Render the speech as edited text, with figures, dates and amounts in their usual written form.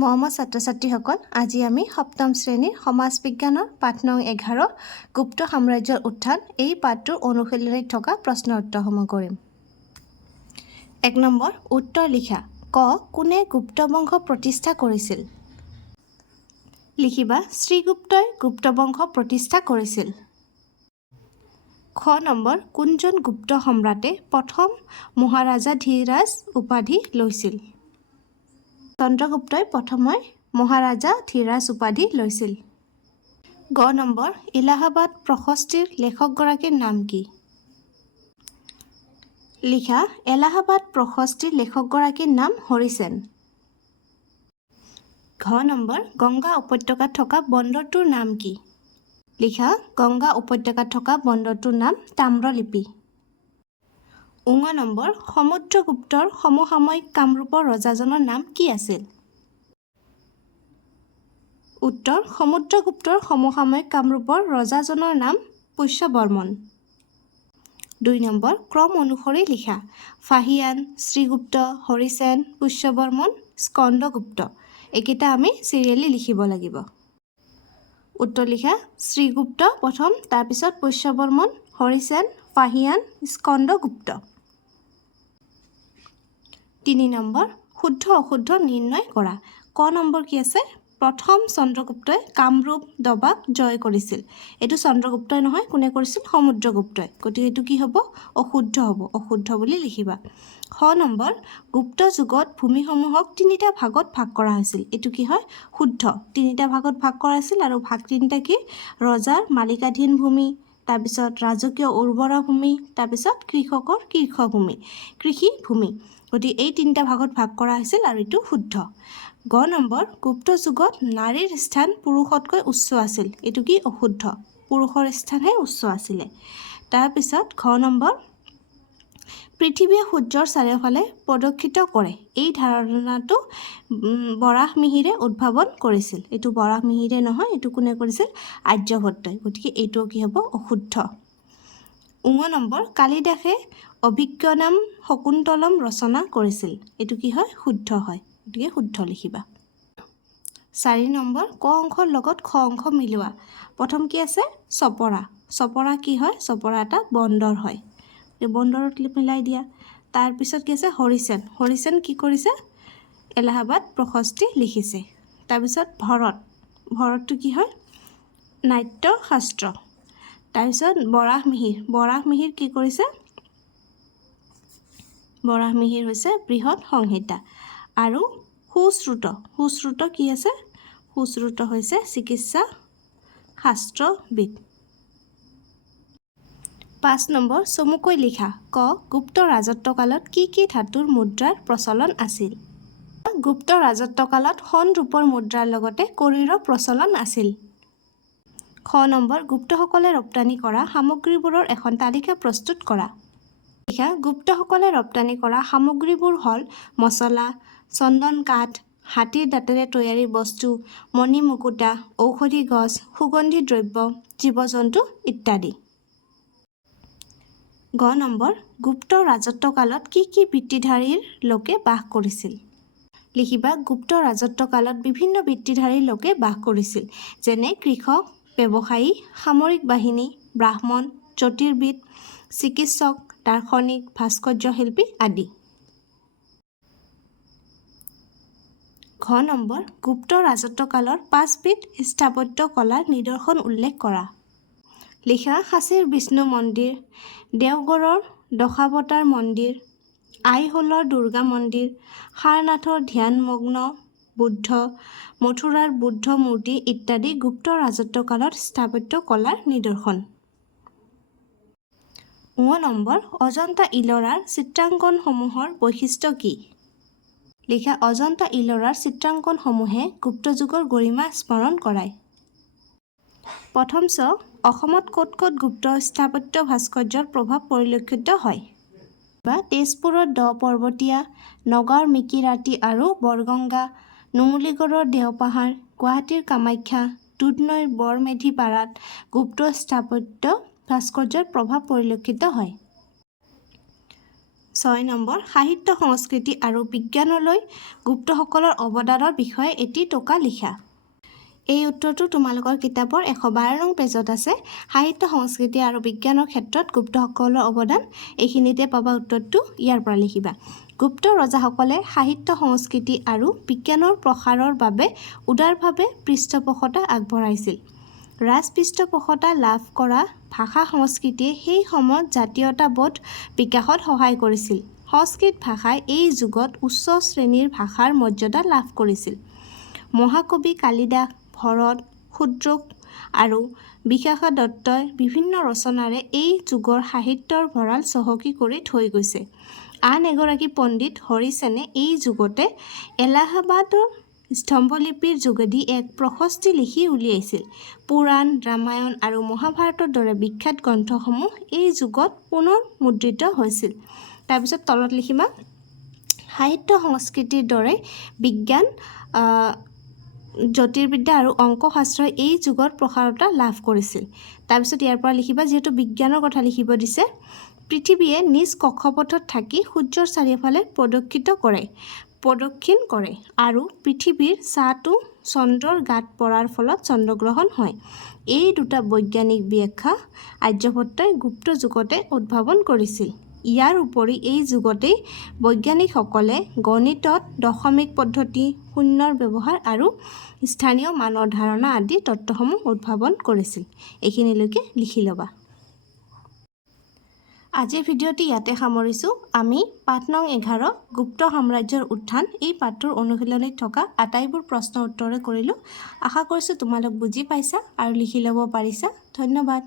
মৰমৰ ছাত্ৰ-ছাত্ৰীসকল, আজি আমি সপ্তম শ্ৰেণীৰ সমাজ বিজ্ঞানৰ পাঠ নং 11 গুপ্ত সাম্ৰাজ্যৰ উত্থান এই পাঠটোৰ অনুশীলনীত থকা প্ৰশ্নৰ উত্তৰসমূহ কৰিম। 1 নম্বৰ উত্তৰ লিখা। ক. কোনে গুপ্ত বংশ প্ৰতিষ্ঠা কৰিছিল? লিখিবা শ্ৰীগুপ্তই গুপ্ত বংশ প্ৰতিষ্ঠা কৰিছিল। খ নম্বৰ কোনজন গুপ্ত সম্ৰাটে প্ৰথম মহাৰাজাধিৰাজ উপাধি লৈছিল? চন্দ্ৰগুপ্তই প্ৰথমে মহাৰাজাধিৰাজ উপাধি লৈছিল। গ নম্বৰ এলাহাবাদ প্ৰশস্তিৰ লেখকগৰাকীৰ নাম কি? লিখা এলাহাবাদ প্ৰশস্তিৰ লেখকগৰাকীৰ নাম হৰিসেন। ঘ নম্বৰ গংগা উপত্যকাত থকা বন্দৰটোৰ নাম কি? লিখা গংগা উপত্যকাত থকা বন্দৰটোৰ নাম তাম্ৰলিপি। ঙ নম্বৰ সমুদ্ৰগুপ্তৰ সমসাময়িক কামৰূপৰ ৰজাজনৰ নাম কি আছিল? উত্তৰ সমুদ্ৰগুপ্তৰ সমসাময়িক কামৰূপৰ ৰজাজনৰ নাম পুষ্যবৰ্মন। 2 নম্বৰ ক্ৰম অনুসৰি লিখা। ফাহিয়ান, শ্ৰীগুপ্ত, হৰিসেন, পুষ্যবৰ্মন, স্কন্দগুপ্ত এইকেইটা আমি চিৰিয়েলি লিখিব লাগিব। উত্তৰ লিখা শ্ৰীগুপ্ত প্ৰথম, তাৰপিছত পুষ্যবৰ্মন, হৰিসেন, ফাহিয়ান, স্কন্দগুপ্ত। 3 নম্বৰ শুদ্ধ অশুদ্ধ নিৰ্ণয় কৰা। ক নম্বৰ কি আছে? প্ৰথম চন্দ্ৰগুপ্তই কামৰূপ দবাক জয় কৰিছিল। এইটো চন্দ্ৰগুপ্তই নহয়, কোনে কৰিছিল? সমুদ্ৰগুপ্তই। গতিকে এইটো কি হ'ব? অশুদ্ধ হ'ব। অশুদ্ধ বুলি লিখিবা। খ নম্বৰ গুপ্ত যুগত ভূমিসমূহক 3টা ভাগত ভাগ কৰা হৈছিল। এইটো কি হয়? শুদ্ধ। 3টা ভাগত ভাগ কৰা হৈছিল আৰু ভাগ 3টা কি? ৰজাৰ মালিকাধীন ভূমি, তাৰপিছত ৰাজকীয় উৰ্বৰা ভূমি, তাৰপিছত কৃষকৰ কৃষভূমি, কৃষি ভূমি। গতিকে এই 3টা ভাগত ভাগ কৰা হৈছিল আৰু এইটো শুদ্ধ। গ নম্বৰ গুপ্ত যুগত নাৰীৰ স্থান পুৰুষতকৈ উচ্চ আছিল। এইটো কি? অশুদ্ধ। পুৰুষৰ স্থানহে উচ্চ আছিলে। তাৰপিছত ঘ নম্বৰ পৃথিৱীয়ে সূৰ্যৰ চাৰিওফালে প্ৰদক্ষিত কৰে। এই ধাৰণাটো বৰাহমিহিৰে উদ্ভাৱন কৰিছিল। এইটো বৰাহমিহিৰে নহয়, এইটো কোনে কৰিছিল? আৰ্যভট্টই। গতিকে এইটোও কি হ'ব? অশুদ্ধ। ঙ নম্বৰ কালিদাসে অভিজ্ঞানম শকুন্তলম ৰচনা কৰিছিল। এইটো কি হয়? শুদ্ধ হয়। গতিকে শুদ্ধ লিখিবা। 4 নম্বৰ ক অংশৰ লগত খ অংশ মিলোৱা। প্ৰথম কি আছে? চপৰা। চপৰা কি হয়? চপৰা এটা বন্দৰ হয়। বন্দৰত মিলাই দিয়া। তাৰপিছত কি আছে? হৰিসেন। হৰিসেন কি কৰিছে? এলাহাবাদ প্ৰশস্তি লিখিছে। তাৰপিছত ভৰত। ভৰতটো কি হয়? নাট্যশাস্ত্ৰ। তাৰপিছত বৰাহমিহিৰ। বৰাহমিহিৰ কি কৰিছে? বৰাহমিহিৰ হৈছে বৃহৎ সংহিতা। আৰু সুশ্ৰুত। সুশ্ৰুত কি আছে? সুশ্ৰুত হৈছে চিকিৎসা শাস্ত্ৰবিদ। 5 নম্বৰ চমুকৈ লিখা। ক গুপ্ত ৰাজত্বকালত কি কি ধাতুৰ মুদ্ৰাৰ প্ৰচলন আছিল? গুপ্ত ৰাজত্বকালত সোণ ৰূপৰ মুদ্ৰাৰ লগতে কৰিৰৰ প্ৰচলন আছিল। খ নম্বৰ গুপ্তসকলে ৰপ্তানি কৰা সামগ্ৰীবোৰৰ এখন তালিকা প্ৰস্তুত কৰা। লিখা গুপ্তসকলে ৰপ্তানি কৰা সামগ্ৰীবোৰ হ'ল মছলা, চন্দন কাঠ, হাতীৰ দাঁতেৰে তৈয়াৰী বস্তু, মণি মুকুতা, ঔষধি গছ, সুগন্ধি দ্ৰব্য, জীৱ-জন্তু ইত্যাদি। গ নম্বৰ গুপ্ত ৰাজত্বকালত কি কি বৃত্তিধাৰীৰ লোকে বাস কৰিছিল? লিখিবা গুপ্ত ৰাজত্বকালত বিভিন্ন বৃত্তিধাৰীৰ লোকে বাস কৰিছিল। যেনে কৃষক, ব্যৱসায়ী, সামৰিক বাহিনী, ব্ৰাহ্মণ, জ্যোতিৰ্বিদ, চিকিৎসক, দাৰ্শনিক, ভাস্কৰ্যশিল্পী আদি। ঘ নম্বৰ গুপ্ত ৰাজত্বকালৰ 5বিধ স্থাপত্য কলাৰ নিদৰ্শন উল্লেখ কৰা। লিখা সাঁচীৰ বিষ্ণু মন্দিৰ, দেওগড়ৰ দশাৱতাৰ মন্দিৰ, আইহোলৰ দুৰ্গা মন্দিৰ, সাৰনাথৰ ধ্যানমগ্ন বুদ্ধ, মথুৰাৰ বুদ্ধ মূৰ্তি ইত্যাদি গুপ্ত ৰাজত্বকালত স্থাপত্য কলাৰ নিদৰ্শন। ঙ নম্বৰ অজন্তা ইলৰাৰ চিত্ৰাংকনসমূহৰ বৈশিষ্ট্য কি? লিখা অজন্তা ইলৰাৰ চিত্ৰাংকনসমূহে গুপ্ত যুগৰ গৰিমা স্মৰণ কৰায়। প্ৰথম চ অসমত ক'ত ক'ত গুপ্ত স্থাপত্য ভাস্কৰ্যৰ প্ৰভাৱ পৰিলক্ষিত হয়? বা তেজপুৰৰ দ পৰ্বতীয়া, নগাঁৱৰ মিকিৰাতি আৰু বৰগংগা, নুমলীগড়ৰ দেওপাহাৰ, গুৱাহাটীৰ কামাখ্যা, দুধনৈৰ বৰমেধি পাৰাত গুপ্ত স্থাপত্য ভাস্কৰ্যৰ প্ৰভাৱ পৰিলক্ষিত হয়। 6 নম্বৰ সাহিত্য সংস্কৃতি আৰু বিজ্ঞানলৈ গুপ্তসকলৰ অৱদানৰ বিষয়ে এটি টকা লিখা। এই উত্তৰটো তোমালোকৰ কিতাপৰ 112 নং পেজত আছে। সাহিত্য সংস্কৃতি আৰু বিজ্ঞানৰ ক্ষেত্ৰত গুপ্তসকলৰ অৱদান এইখিনিতে পাবা উত্তৰটো, ইয়াৰ পৰা লিখিবা। গুপ্ত ৰজাসকলে সাহিত্য সংস্কৃতি আৰু বিজ্ঞানৰ প্ৰসাৰৰ বাবে উদাৰভাৱে পৃষ্ঠপোষকতা আগবঢ়াইছিল। ৰাজপৃষ্ঠপোষকতা লাভ কৰা ভাষা সংস্কৃতিয়ে সেই সময়ত জাতীয়তাবোধ বিকাশত সহায় কৰিছিল। সংস্কৃত ভাষাই এই যুগত উচ্চ শ্ৰেণীৰ ভাষাৰ মৰ্যাদা লাভ কৰিছিল। মহাকবি কালিদাস, ভৰত, শুদ্ৰক আৰু বিশাখা দত্তই বিভিন্ন ৰচনাৰে এই যুগৰ সাহিত্যৰ ভঁৰাল চহকী কৰি থৈ গৈছে। আন এগৰাকী পণ্ডিত হৰিসেনে এই যুগতে এলাহাবাদৰ স্তম্ভলিপিৰ যোগেদি এক প্ৰশস্তি লিখি উলিয়াইছিল। পুৰাণ, ৰামায়ণ আৰু মহাভাৰতৰ দৰে বিখ্যাত গ্ৰন্থসমূহ এই যুগত পুনৰ মুদ্ৰিত হৈছিল। তাৰপিছত তলত লিখিবা সাহিত্য সংস্কৃতিৰ দৰে বিজ্ঞান, জ্যোতিৰ্বিদ্যা আৰু অংকশাস্ত্ৰই এই যুগত প্ৰসাৰতা লাভ কৰিছিল। তাৰপিছত ইয়াৰ পৰা লিখিবা, যিহেতু বিজ্ঞানৰ কথা লিখিব দিছে, পৃথিৱীয়ে নিজ কক্ষপথত থাকি সূৰ্যৰ চাৰিওফালে প্ৰদক্ষিণ কৰে আৰু পৃথিৱীৰ ছাঁটো চন্দ্ৰৰ গাত পৰাৰ ফলত চন্দ্ৰগ্ৰহণ হয়। এই দুটা বৈজ্ঞানিক ব্যাখ্যা আৰ্যভট্টই গুপ্ত যুগতে উদ্ভাৱন কৰিছিল। ইয়াৰ উপৰি এই যুগতেই বৈজ্ঞানিকসকলে গণিতত দশমিক পদ্ধতি, শূন্যৰ ব্যৱহাৰ আৰু স্থানীয় মানৰ ধাৰণা আদি তত্ত্বসমূহ উদ্ভাৱন কৰিছিল। এইখিনিলৈকে লিখি ল'বা। আজিৰ ভিডিঅ'টি ইয়াতে সামৰিছোঁ। আমি পাঠ নং 11 গুপ্ত সাম্ৰাজ্যৰ উত্থান এই পাঠটোৰ অনুশীলনীত থকা আটাইবোৰ প্ৰশ্ন উত্তৰে কৰিলোঁ। আশা কৰিছোঁ তোমালোক বুজি পাইছা আৰু লিখি ল'ব পাৰিছা। ধন্যবাদ।